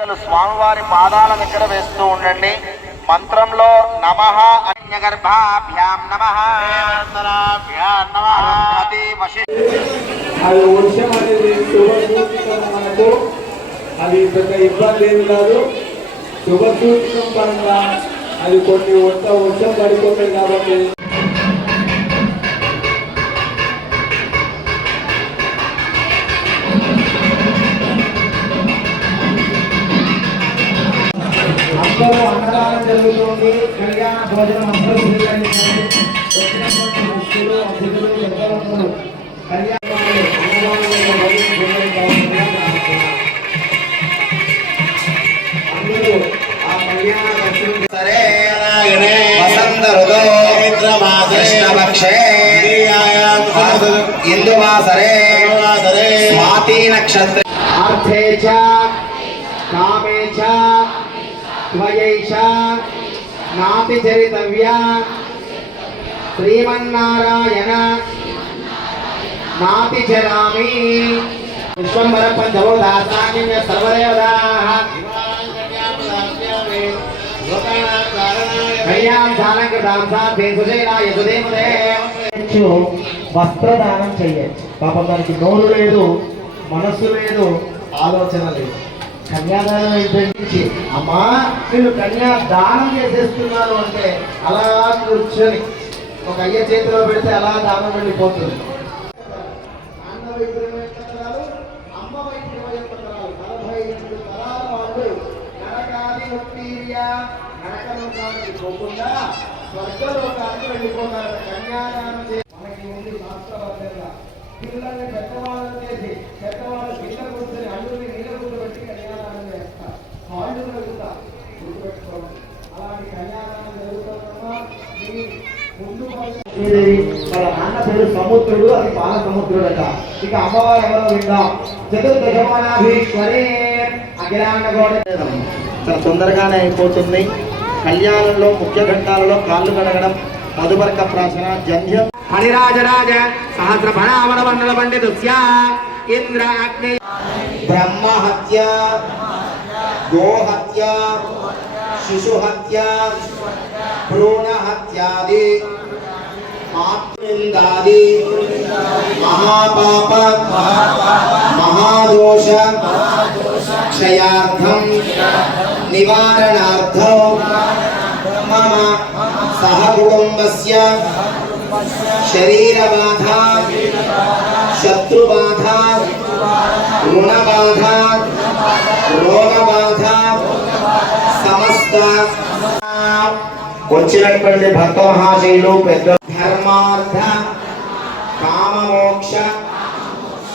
స్వామివారి పాదాల దగ్గర వేస్తూ ఉండండి. మంత్రంలో నమః అన్యగర్భాభ్యాం నమః అంతరాభ్యాం నమః అది వర్షం అనేది శుభసూచకం. మనకు అది పెద్ద ఇబ్బంది ఏమి కాదు. శుభసూచకం పరంగా అది కొన్ని వర్షం పడిపోతాయి కాబట్టి అందరూ అన్నదానం జరుగుతుంది. కళ్యాణ భోజనం అందరూ స్వీకరించండి. వచ్చినటువంటి భక్తులు అతిథులు ఎవరు ఇందువాసరే స్వాతి నక్షత్ర అర్థే చ కామే చ త్వయైష నాతి చరితవ్య శ్రీమన్నారాయణ నాతి చరామి విశ్వంబర పంచమో దాసాన్య సర్వదేవతాః వస్త్రదానం చెయ్యొచ్చు. పాపం దానికి నోరు లేదు, మనస్సు లేదు, ఆలోచన లేదు. కన్యాదానం ఏంటంటే అమ్మా నేను కన్యాదానం చేసేస్తున్నాను అంటే అలా కూర్చొని ఒక అయ్య చేతిలో పెడితే అలా దానం వెళ్ళిపోతుంది. అమ్మ వైపు 22 తరాలు 42 తరాల వాళ్ళు నరకాది నరకలోకానికి పోకుండా స్వర్గలోకానికి వెళ్ళిపోతారు. కన్యాదానం మనకి ఉంది శాస్త్రబద్ధంగా. పిల్లల్ని పెద్దవాళ్ళని చేసి పెద్దవాళ్ళు కింద కూర్చొని అల్లుని నీళ్ళ కూర్చోబెట్టి కన్యాదానం చేస్తారు. వాళ్ళు కలుగుతా గుర్తుపెట్టుకోండి. అలాంటి కన్యాదానం జరుగుతున్నా ముందు వాళ్ళ నాన్న పేరు సముద్రుడు, అది పాల సముద్రుడు అట. ఇక అమ్మవారు ఎవరో విందాం. చతుర్దశమానాధీశ్వరే అఖిలాండ గోడ. చాలా తొందరగానే అయిపోతుంది. కళ్యాణంలో ముఖ్య ఘట్టాలలో కాళ్ళు కడగడం, మధుపర్క ప్రాసన, జంధ్యం, హరిరాజరాజ సహస్ర ఫణావన మండల పండితుస్య ఇంద్ర అగ్ని బ్రహ్మ హత్య, గోహత్య, శిశు హత్య, భ్రూణ హత్యాది మాతృనిందాది మహాపాప మహాదోష క్షయార్థం నివారణార్థం మమ సహ కుటుంబస్య శరీరబాధ, శత్రుబాధ, రుణబాధ, రోగబాధ సమస్త వచ్చినటువంటి భక్త మహాశైలు పెద్ద ధర్మార్థ కామమోక్ష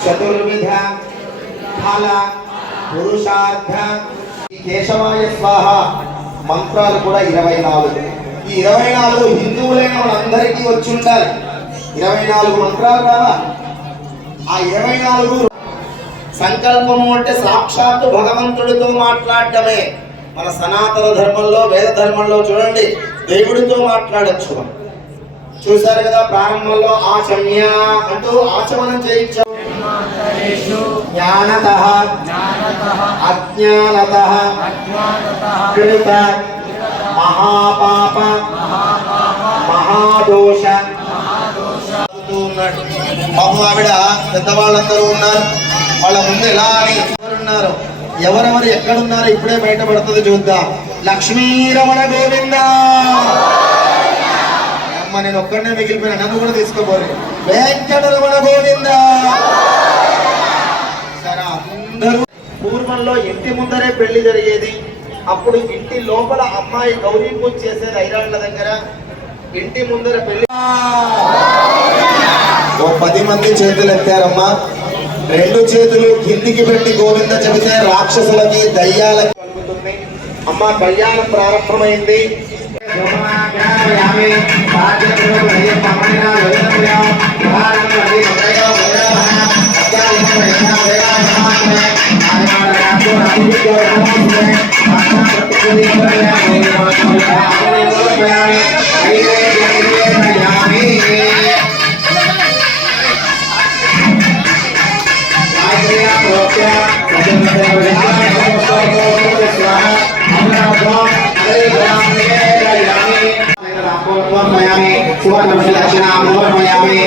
చతుర్విధ ఫల పురుషార్థ కేశవాయ స్వాహ మంత్రాలు కూడా 24. ఈ 24 హిందువులైన వాళ్ళందరికీ వచ్చి ఉండాలి. 24 మంత్రాలు రావా? ఆ 24 సంకల్పము అంటే సాక్షాత్తు భగవంతుడితో మాట్లాడటమే. మన సనాతన ధర్మంలో వేద ధర్మంలో చూడండి, దేవుడితో మాట్లాడచ్చు. చూశారు కదా, ప్రారంభంలో ఆచమ్య అంటూ ఆచమనం చేయించాం. జ్ఞానతః అజ్ఞానతః కృత మహాపాప మహాదోష. పాపం ఆవిడ పెద్దవాళ్ళందరూ ఉన్నారు. వాళ్ళ ముందు ఎలా అని ఉన్నారు, ఎవరెవరు ఎక్కడున్నారో ఇప్పుడే బయటపడుతుంది. చూద్దాం. లక్ష్మీరమణ గోవింద. అమ్మ నేను ఒక్కడనే మిగిలిపోయినా, నన్ను కూడా తీసుకోపోరు. వెంకటరమణ గోవింద. సరే అందరూ పూర్వంలో ఇంటి ముందరే పెళ్లి జరిగేది. అప్పుడు ఇంటి లోపల అమ్మాయి గౌరీ పూజ చేసేది ఐరాళ్ళ దగ్గర. ఇంటి ముందర పెళ్లి. ఓ 10 మంది చేతులు ఎత్తారమ్మా. 2 చేతులు కిందికి పెట్టి గోవింద చెబితే రాక్షసులకి దయ్యాలకి కలుగుతుంది. అమ్మ కళ్యాణం ప్రారంభమైంది. सुवर्णमणिदक्षिणामोर्पयामि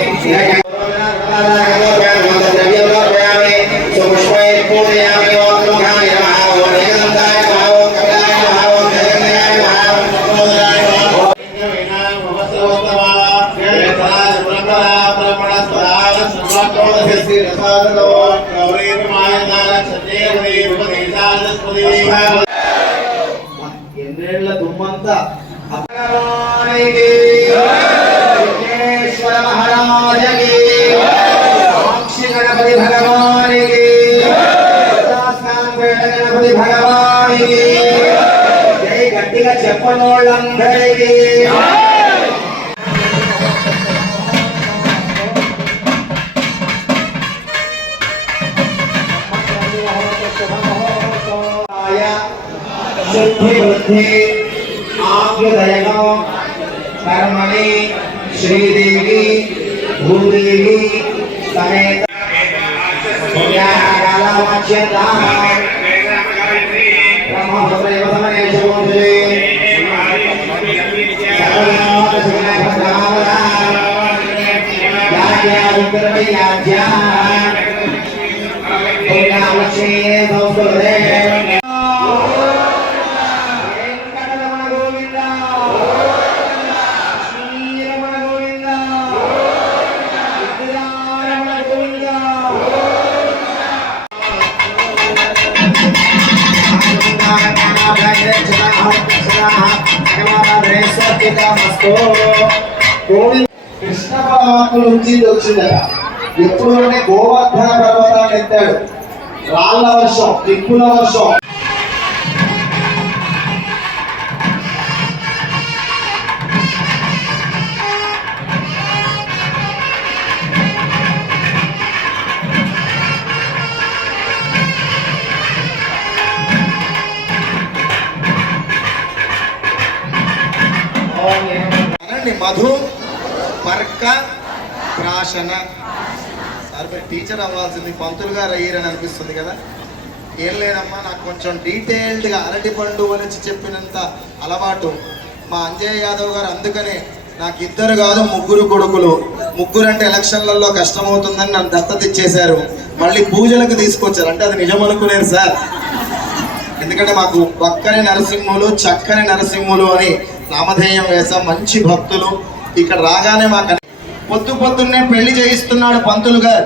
द्रव्यमोर्पयामि सुपुष्पैः पूजयामि ओम मुखाय नमः ओम एकदन्ताय नमः ओम कपिलाय नमः ओम जगन्नाथाय नमः ओम नमोदराय नमः ओम विनाम वस्त्रवस्तवा वेतराज पुरंदरा ब्रह्मणस्पदाय सर्वकोदस्य रसादो गौरीर मायदान सत्यवै उपदेशाद स्पदी ఎన్నేళ్ల దుమ్మంతా విఘ్నేశ్వర మహారాజకి సాక్షి గణపతి భగవానికి గణపతి భగవానికి జై గట్టిగా చెప్పనోళ్ళందరికీ सिद्धि बुद्धि आज्ञदयनो कर्मणि श्रीदेवी भूदेवी समेत కృష్ణ పరమాత్మ నుంచి వచ్చిందట. ఎప్పుడు అంటే గోవర్ధన పర్వతాన్ని ఎత్తాడు. రాళ్ల వర్షం, దిక్కుల వర్షం. మధు పర్క ప్రాశన. సార్ మీరు టీచర్ అవ్వాల్సింది, పంతులు గారు అయ్యారని అనిపిస్తుంది కదా. ఏం లేదమ్మా, నాకు కొంచెం డీటెయిల్డ్గా అరటి పండు అని చెప్పినంత అలవాటు మా అంజయ్ యాదవ్ గారు. అందుకనే నాకు 2 కాదు 3 కొడుకులు. 3 అంటే ఎలక్షన్లలో కష్టమవుతుందని నన్ను దత్తత ఇచ్చేశారు. మళ్ళీ పూజలకు తీసుకొచ్చారు అంటే అది నిజం అనుకునేరు సార్. ఎందుకంటే మాకు పక్కని నరసింహులు చక్కని నరసింహులు అని నామధేయం వేసాం. మంచి భక్తులు. ఇక్కడ రాగానే మాకు పొద్దున్నే పెళ్లి చేయిస్తున్నాడు పంతులు గారు.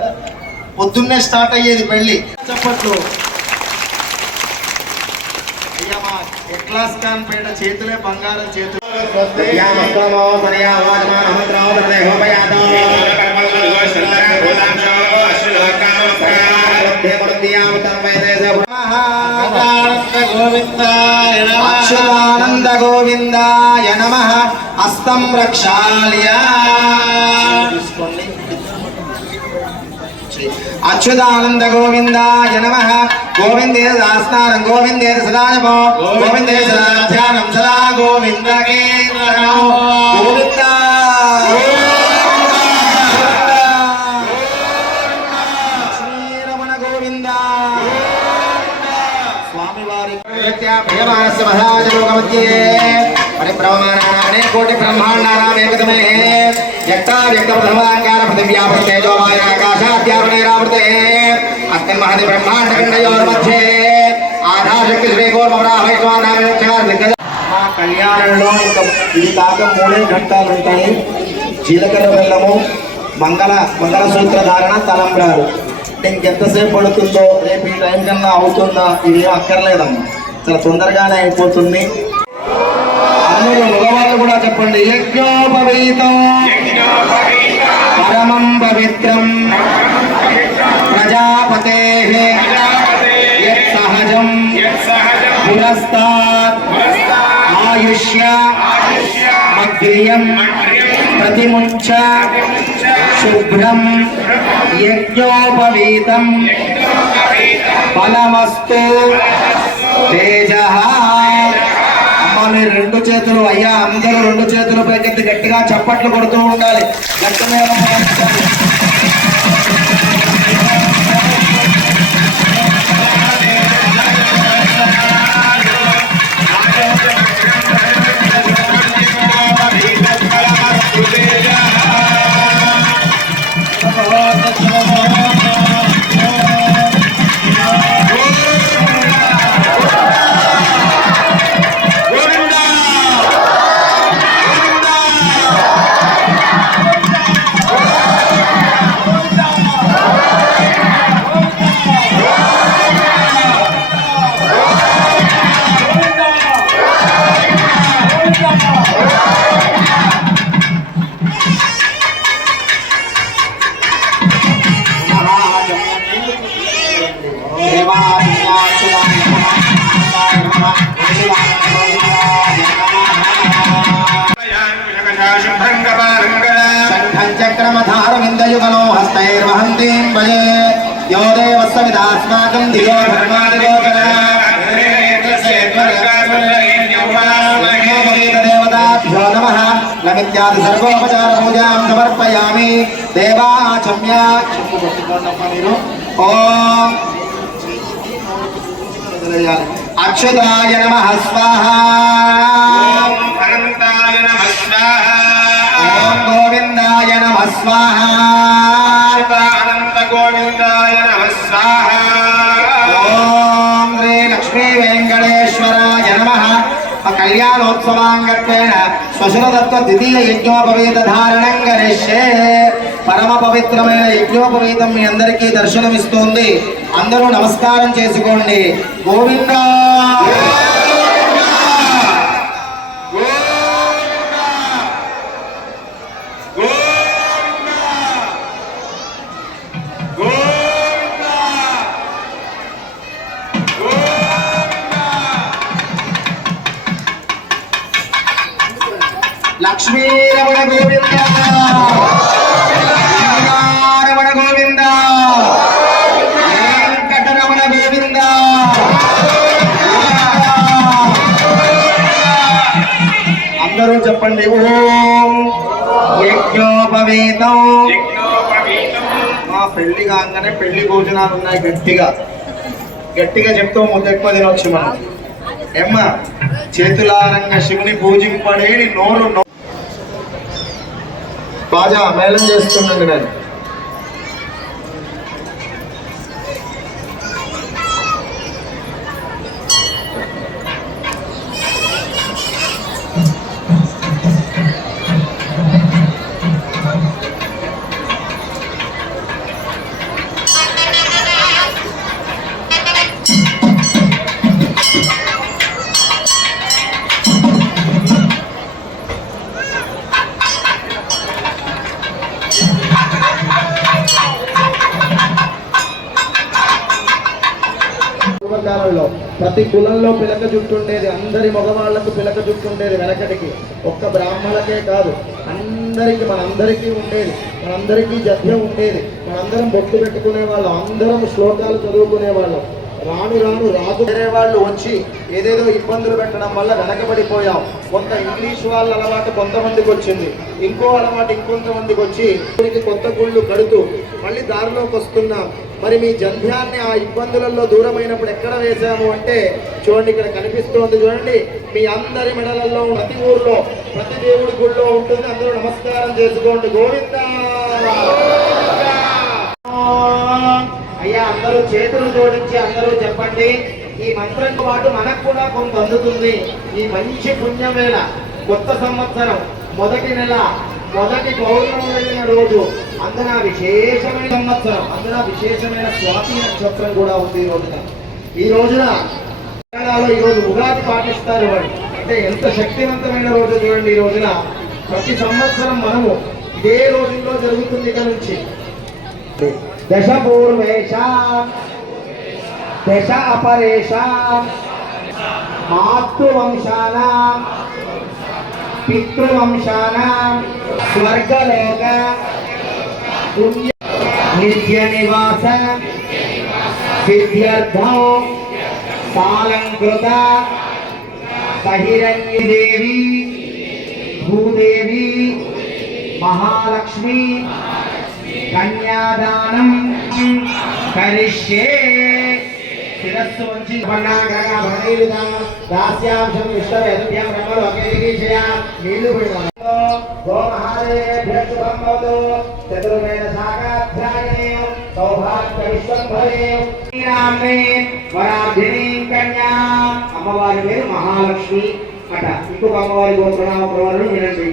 పొద్దున్నే స్టార్ట్ అయ్యేది పెళ్లి. చెప్పట్లు అయ్యా, మా ఎక్లాస్ ఖాన్ పేట చేతులే బంగారం చేతులు. అచ్యుతానంద గోవిందాయ నమః. హస్తం రక్షాల్య. అచ్యుతానంద గోవిందాయ నమః. గోవిందే దాస్నానం గోవిందే సదానమో గోవిందే సదాధ్యానం సదా గోవిందకే నమో గోవింద. శ్రీరమణ గోవింద. స్వామివారి భయమానస్య మహాజలోకమధ్యే పరిభ్రమమానానే కోటి బ్రహ్మాండానాం ఏకతమే యక్తా వ్యక్తప్రథమాకార పృథివ్యాపస్తేజో వాయురాకాశాద్యావనేరావృతే అస్మిన్ మహతి బ్రహ్మాండఖండయోర్मध्ये ఆధాశక్తి శ్రీగోర్మవరాహైష్మానామేక్షార్. మా కళ్యాణంలో ఇంకా ఈ దాకా 3 ఘట్టాలు ఉంటాయి. జీలకర్ర బెల్లము, మంగళసూత్ర ధారణ, తలంబ్రాలు. ఇంకెంతసేపు పడుతుందో, రేపు ఈ టైం కన్నా అవుతుందా, ఇది అక్కర్లేదమ్మా, చాలా తొందరగానే అయిపోతుంది. అందరూ మగవాళ్ళు కూడా చెప్పండి. యజ్ఞోపవీతం పరమం పవిత్రం ప్రజాపతేః యత్సహజం పురస్తాత్ ఆయుష్య మగ్రియం ప్రతిముంచ శుభ్రం యజ్ఞోపవీతం ఫలమస్తు తేజః. అమ్మ మీరు 2 చేతులు, అయ్యా అందరూ 2 చేతులు పైకెత్తి గట్టిగా చప్పట్లు కొడుతూ ఉండాలి. గట్టిగా Thank you. युगलो हस्तैर्वहन्तीं भजे यो देवस्य विदास्माकं धियो देवताभ्यो नमः नमित्यादि सर्वोपचार पूजां समर्पयामि देवाचम्य ओम अक्षताय नमः स्वाहा अनंताय नमः स्वाहा ओम गोविंदाय नमः स्वाहा अनंत गोविंदाय नमः स्वाहा ओम श्री लक्ष्मी वेंकटेश्वराय नमः कल्याणोत्सवांगत्वेन श्वशुरदत्त द्वितीय यज्ञोपवीत धारणं करिष्ये పరమ పవిత్రమైన యజ్ఞోపవీతం మీ అందరికీ దర్శనమిస్తుంది. అందరూ నమస్కారం చేసుకోండి. గోవిందా లక్ష్మీ రమణ గోవింద రమణ గోవింద వెంకట రమణ గోవింద అందరూ చెప్పండి. ఓం యజ్ఞోపవీతం. మా పెళ్లి కాగానే పెళ్లి భోజనాలు ఉన్నాయి. గట్టిగా గట్టిగా చెప్తూ ముద్ద ఎక్కువ తినొచ్చు మనం. ఎమ్మ చేతులారంగా శివుని పూజింపడేని నోరు బాజా మేళం చేస్తుండండి. నేను పూర్వకాలంలో ప్రతి కులంలో పిలక జుట్టు ఉండేది. అందరి మగవాళ్లకు పిలక జుట్టు ఉండేది వెనకటికి. ఒక్క బ్రాహ్మణులకే కాదు, అందరికీ మనందరికీ ఉండేది. మనందరికీ జద్యం ఉండేది. మనందరం బొట్టు పెట్టుకునే వాళ్ళం, అందరం శ్లోకాలు చదువుకునే వాళ్ళం. రాను రాను రాజు వేరే వాళ్ళు వచ్చి ఏదేదో ఇబ్బందులు పెట్టడం వల్ల వెనకబడిపోయాం. కొంత ఇంగ్లీష్ వాళ్ళ అలవాటు కొంతమందికి వచ్చింది, ఇంకో అలవాటు ఇంకొంతమందికి వచ్చి కొత్త గుళ్ళు కడుతూ మళ్ళీ దారిలోకి వస్తున్నాం. మరి మీ జంధ్యాన్ని ఆ ఇబ్బందులలో దూరమైనప్పుడు ఎక్కడ వేశాము అంటే చూడండి, ఇక్కడ కనిపిస్తోంది చూడండి. మీ అందరి మెడలలో ప్రతి ఊర్లో ప్రతి దేవుడి గుళ్ళో ఉంటుంది. అందరూ నమస్కారం చేసుకోండి. గోవిందా. అయ్యా అందరూ చేతులు జోడించి అందరూ చెప్పండి. ఈ మంత్రంతో పాటు మనకు కూడా కొంత అందుతుంది. ఈ మంచి పుణ్యం వేళ కొత్త సంవత్సరం మొదటి నెల మొదటి పౌర్ణమి వెళ్ళిన రోజు, అందున విశేషమైన సంవత్సరం, అందున విశేషమైన స్వాతి నక్షత్రం కూడా ఉంది. ఈ రోజున ఈ రోజు ఉగాది పాటిస్తారు వాడు. అంటే ఎంత శక్తివంతమైన రోజు చూడండి. ఈ రోజున ప్రతి సంవత్సరం మనము ఇదే రోజుల్లో జరుగుతుంది. ఇక నుంచి దశ పూర్వేషాం దశ అపరేషాం మాతృవంశానాం పితృవంశానాం స్వర్గలోక పుణ్య నిత్య నివాస సిద్ధ్యర్థం సాలంకృత సహిరణ్యదేవి భూదేవి మహాలక్ష్మి కన్యాదానం కరిష్యే. శిరస్సు వంచి దాస్యాంశం ఇష్టం బ్రహ్మలు అకేయ నీళ్లు చతుర్వేద శాఖాధ్యాయనే సౌభాగ్య విశ్వంభరే వరాధిని కన్యా. అమ్మవారి పేరు మహాలక్ష్మి అట. ఇంకొక అమ్మవారి గోప్రణామ ప్రవరులు వినండి.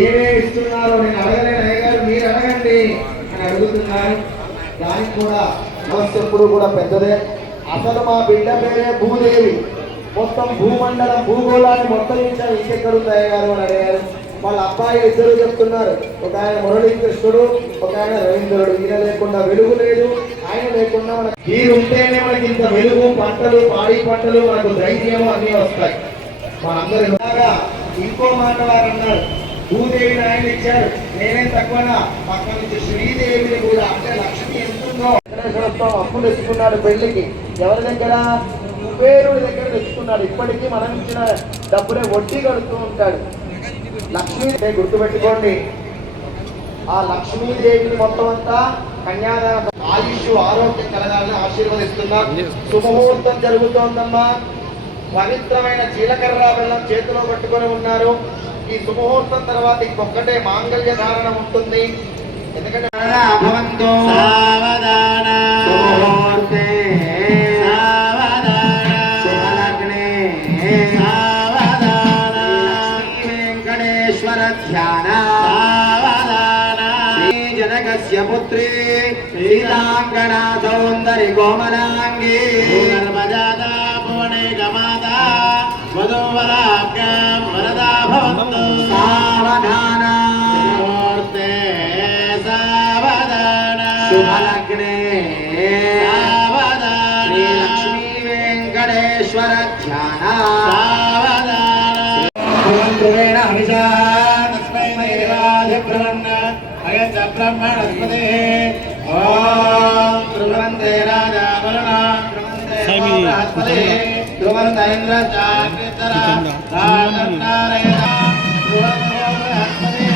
ఏమేమి ఇస్తున్నారో నేను అడగలేను అయ్యగారు, మీరు అడగండి అని అడుగుతున్నారు. దానికి కూడా ఎప్పుడు కూడా పెద్దదే. అసలు మా బిడ్డ పేరే భూదేవి. మొత్తం భూమండలం భూగోళాన్ని మొత్తం ఇంకెక్కడుంది అయ్యగారు అని అడిగారు. వాళ్ళ అబ్బాయి ఇద్దరు చెప్తున్నారు, ఒక ఆయన మురళీకృష్ణుడు, ఒక ఆయన రవీంద్రుడు. ఈయన లేకుండా వెలుగు లేదు, ఆయన లేకుండా మనకి ఉంటేనే మనకి ఇంత వెలుగు, పంటలు, పాడి పంటలు, మనకు ధైర్యము అన్నీ వస్తాయి. మనందరూ ఇంకో మాట వారు అన్నారు, భూదేవిని ఆయన ఇచ్చారు, నేనేం తక్కువనా, పక్క నుంచి శ్రీదేవిని కూడా, అంటే లక్ష్మి ఎంతుందో. అప్పులు తెచ్చుకున్నాడు పెళ్లికి, ఎవరి దగ్గర? కుబేరుడి దగ్గర తెచ్చుకున్నాడు. ఇప్పటికీ మనం ఇచ్చిన డబ్బునే వడ్డీ కడుతూ ఉంటాడు. లక్ష్మీ గుర్తుపెట్టుకోండి, ఆ లక్ష్మీదేవిని మొత్తం అంతా కన్యాదాన ఆయుష్ ఆరోగ్యం కలగాలని ఆశీర్వదిస్తున్నా. శుభముహూర్తం జరుగుతోందమ్మా. పవిత్రమైన జీలకర్ర బెల్లం చేతిలో పట్టుకొని ఉన్నారు. ఈ శుభముహూర్తం తర్వాత ఇంకొకటే మాంగళ్య ధారణ ఉంటుంది. ఎందుకంటే వెంకటేశ్వర ధ్యాన జనకస్య పుత్రీ శ్రీలాంకనా సౌందరి కోమలాంగి నర్మజాతా భువనేకమాతా వధూవరాభ్యాం వరదా భవంతు. సావధాన ముహూర్తే సావధాన శుభలగ్నే సావధాన శ్రీ లక్ష్మీ వెంకటేశ్వర ధ్యాన సావధాన. ధ్రువేణ హవిషా తస్మై దేవాధిబ్రవన్న అయచ్చ బ్రహ్మణస్పతే. ఓం ధ్రువంతే రాజా వరుణా ధ్రువంతే బృహస్పతే ధ్రువంత ఇంద్ర చాగ్నితర నారాయణ ధ్రువంతో బృహస్పతే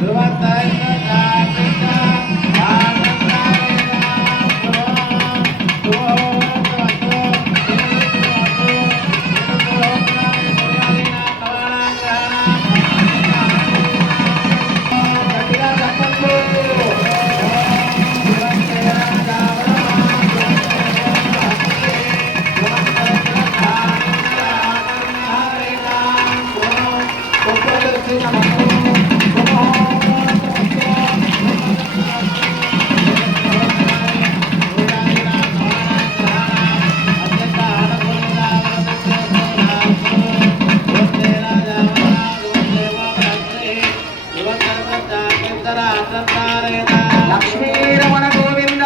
ధ్రువంత ఇంద్ర చాగ్నితర లక్ష్మీరమణ గోవింద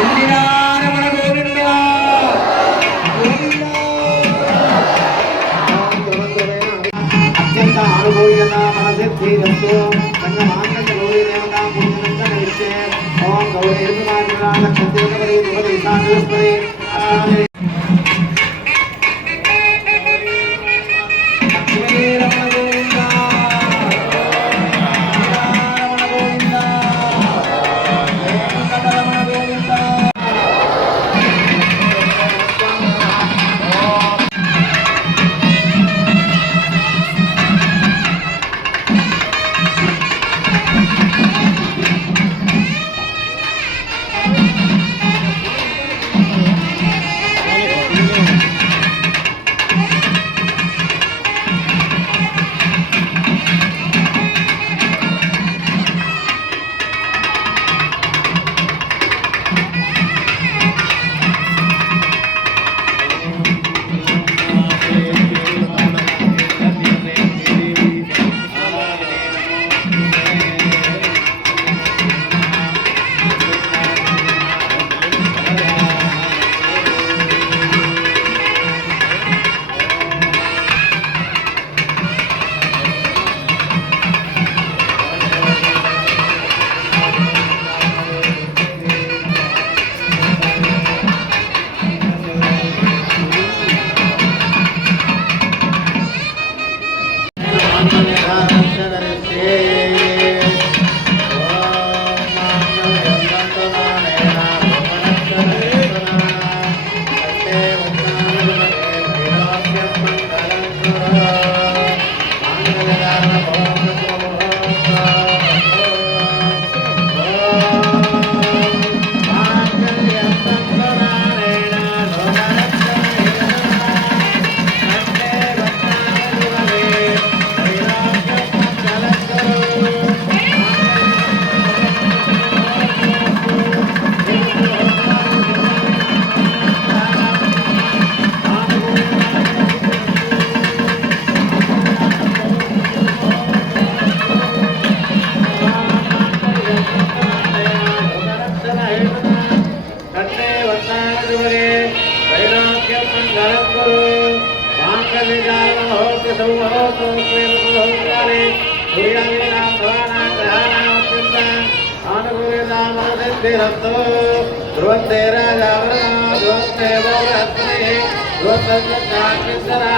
ఇందిరారమణ గోవింద అత్యంత అనుభూయత మనసిద్ధిరస్తు సంగమాంగ గౌరీ దేవతా పూజనంత నైష్టే. ఓం గౌరీ లక్ష్మీ सिद्धिरस्तु ध्रुवन्ते राजावरणा ध्रुवन्ते बहुरत्ने ध्रुवन्तराजन्ना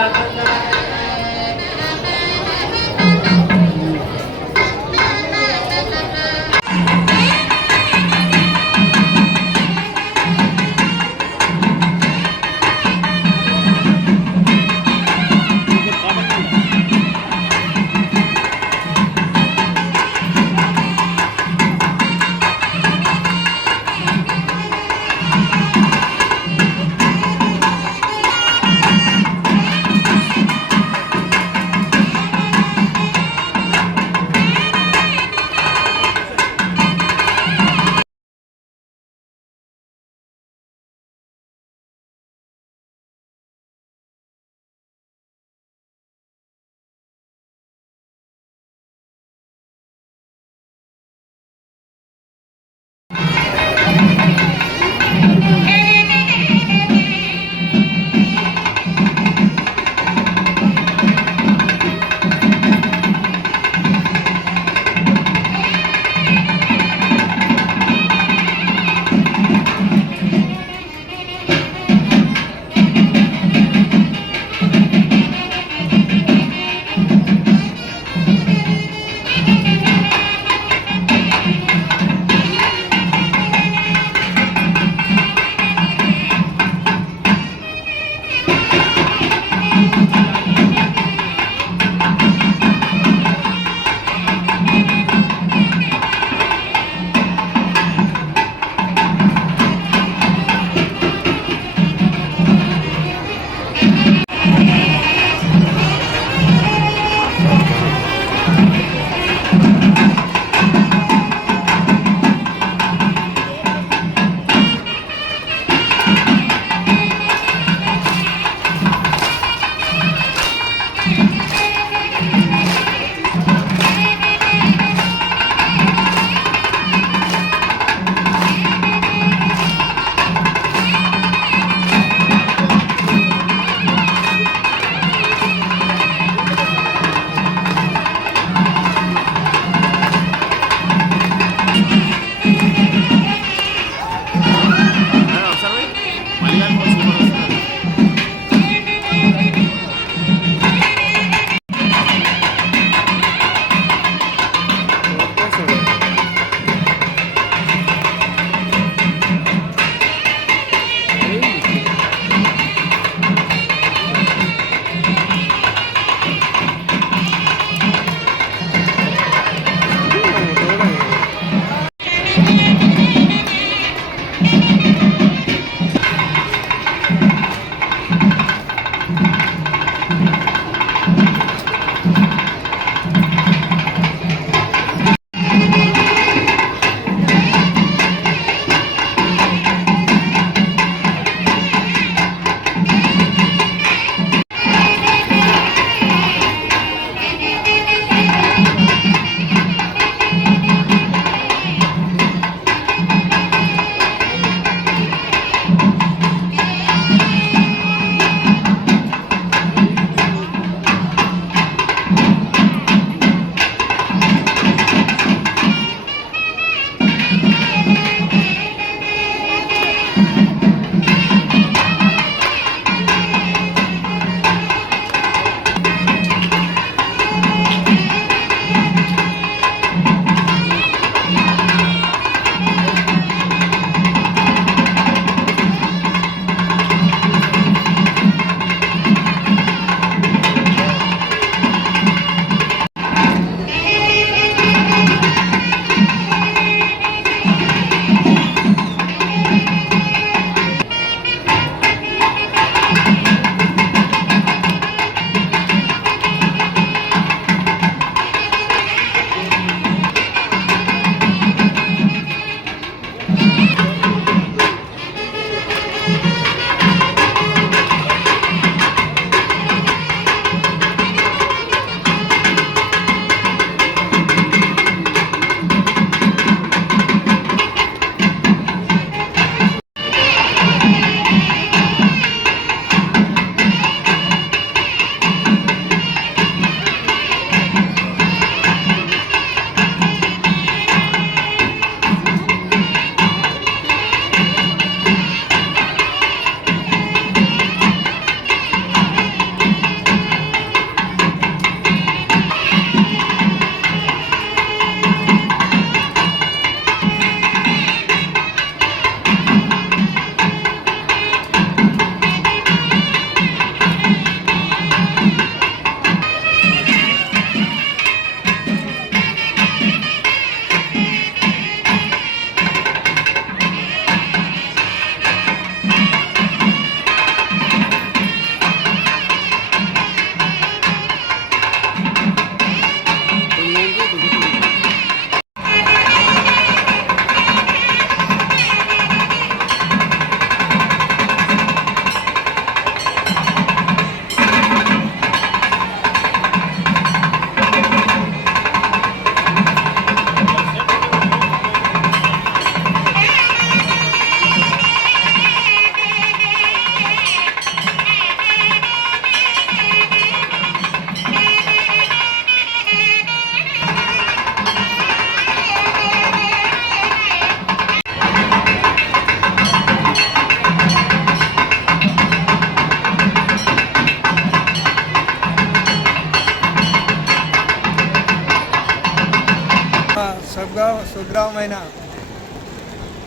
స్వగ్రామమైన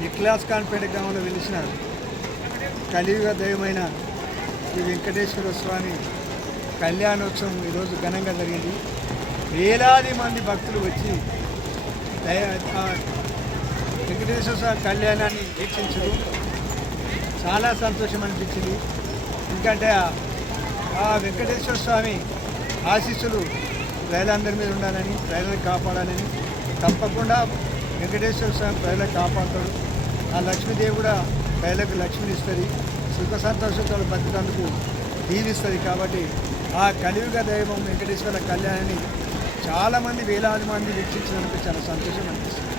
ఇక్లాస్ ఖాన్పేట గ్రామంలో వెలిసిన కలియుగ దైవమైన శ్రీ వెంకటేశ్వర స్వామి కళ్యాణోత్సవం ఈరోజు ఘనంగా జరిగింది. వేలాది మంది భక్తులు వచ్చి వెంకటేశ్వర స్వామి కళ్యాణాన్ని వీక్షించడం చాలా సంతోషం అనిపించింది. ఎందుకంటే ఆ వెంకటేశ్వర స్వామి ఆశీస్సులు ప్రజలందరి మీద ఉండాలని, ప్రజలను కాపాడాలని, తప్పకుండా వెంకటేశ్వర స్వామి ప్రజలకు కాపాడుతాడు. ఆ లక్ష్మీదేవి కూడా ప్రజలకు లక్ష్మిని ఇస్తుంది, సుఖ సంతోషాలు బతికేందుకు దీవిస్తుంది. కాబట్టి ఆ కలియుగ దైవం వెంకటేశ్వర కళ్యాణాన్ని చాలామంది వేలాది మంది వీక్షించినందుకు చాలా సంతోషం అనిపిస్తుంది.